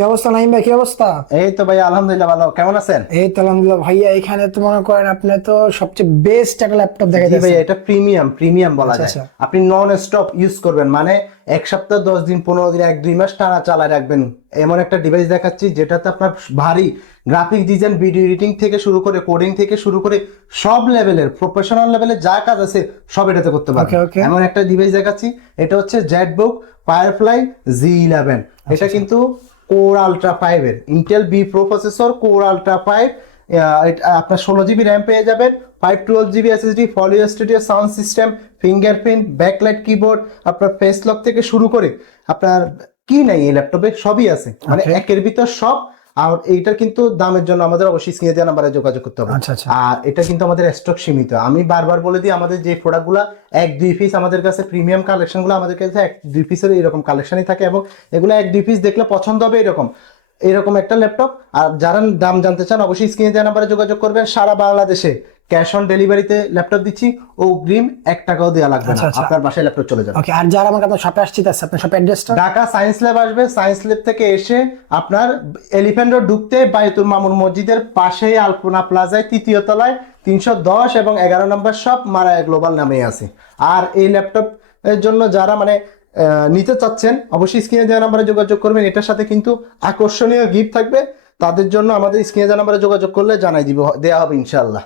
কি অবস্থা নাইম ভাই, কি অবস্থা? এই তো ভাই আলহামদুলিল্লাহ ভালো। কেমন আছেন? এই তো আলহামদুলিল্লাহ ভাইয়া। এখানে তো মনে করেন আপনি তো সবচেয়ে বেস্ট একটা ল্যাপটপ জি ভাই, দেখাইতেছেন। এটা প্রিমিয়াম প্রিমিয়াম বলা আচ্ছা যায়। আচ্ছা। আপনি নন স্টপ ইউজ করবেন, মানে 1 সপ্তাহ 10 দিন 15 দিন 1-2 মাস টানা চালায় রাখবেন। এমন একটা ডিভাইস দেখাচ্ছি যেটাতে আপনার ভারী গ্রাফিক ডিজাইন, ভিডিও এডিটিং থেকে শুরু করে কোডিং থেকে শুরু করে সব লেভেলের প্রফেশনাল লেভেলে যা কাজ আছে সব এটাতে করতে ওকে পারবেন। ওকে। এমন একটা ডিভাইস দেখাচ্ছি, এটা হচ্ছে জেটবুক ফায়ারফ্লাই Z11। আচ্ছা এটা আচ্ছা। কিন্তু কোর আলট্রা 5 এর Intel B processor, core ultra 5। আপনার 16 জিবি র্যাম পেয়ে যাবেন, 512 GB SSD, Folio studio sound system, fingerprint, backlight keyboard, আপনার ফেস লক থেকে শুরু করে আপনার কি নাই এই ল্যাপটপে সবই আছে, মানে ওকে। একের ভিতর সব। আর এইটার কিন্তু দামের জন্য আমাদের অবশ্যই স্ক্রিনে দেওয়া নাম্বারে যোগাযোগ করতে হবে। আচ্ছা আচ্ছা। আর এটা কিন্তু আমাদের স্টক সীমিত। আমি বারবার বলে দিই, আমাদের যে প্রোডাক্টগুলো 1-2 পিস আমাদের কাছে, প্রিমিয়াম কালেকশনগুলো আমাদের কাছে 1-2 পিসের এরকম কালেকশনই থাকে, এবং এগুলো 1-2 পিস দেখলে পছন্দ হবে এরকম এরকম একটা ল্যাপটপ। আর যারা দাম জানতে চান অবশ্যই স্ক্রিনে দেওয়া নাম্বারে যোগাযোগ করবেন। সারা বাংলাদেশে ক্যাশ অন ডেলিভারিতে ল্যাপটপ দিচ্ছি, অগ্রিম 1 টাকাও দেওয়া লাগবে না, আচ্ছা আচ্ছা। আপনার বাসায় ল্যাপটপ চলে যাবে। ওকে, আর যারা আমাকে আপনার শপে আসছে, আপনার শপের অ্যাড্রেসটা? ঢাকা সায়েন্স ল্যাব আসবে, সায়েন্স ল্যাব থেকে এসে আপনার এলিফ্যান্ট রোড ঢুকতে বায়তুল মামুন মসজিদের পাশেই আলপনা প্লাজায় 3য় তলায় 310 এবং 11 নম্বর শপ মারায়া গ্লোবাল নামে আছে। আর এই ল্যাপটপ এর জন্য যারা মানে নিতে চাচ্ছেন অবশ্যই স্ক্রিনে দেওয়া নাম্বারে যোগাযোগ করবেন। এটার সাথে কিন্তু আকর্ষণীয় গিফট থাকবে, তাদের জন্য আমাদের স্ক্রিনে দেওয়া নাম্বারে যোগাযোগ করলে জানাই দিব, দেওয়া হবে ইনশাআল্লাহ।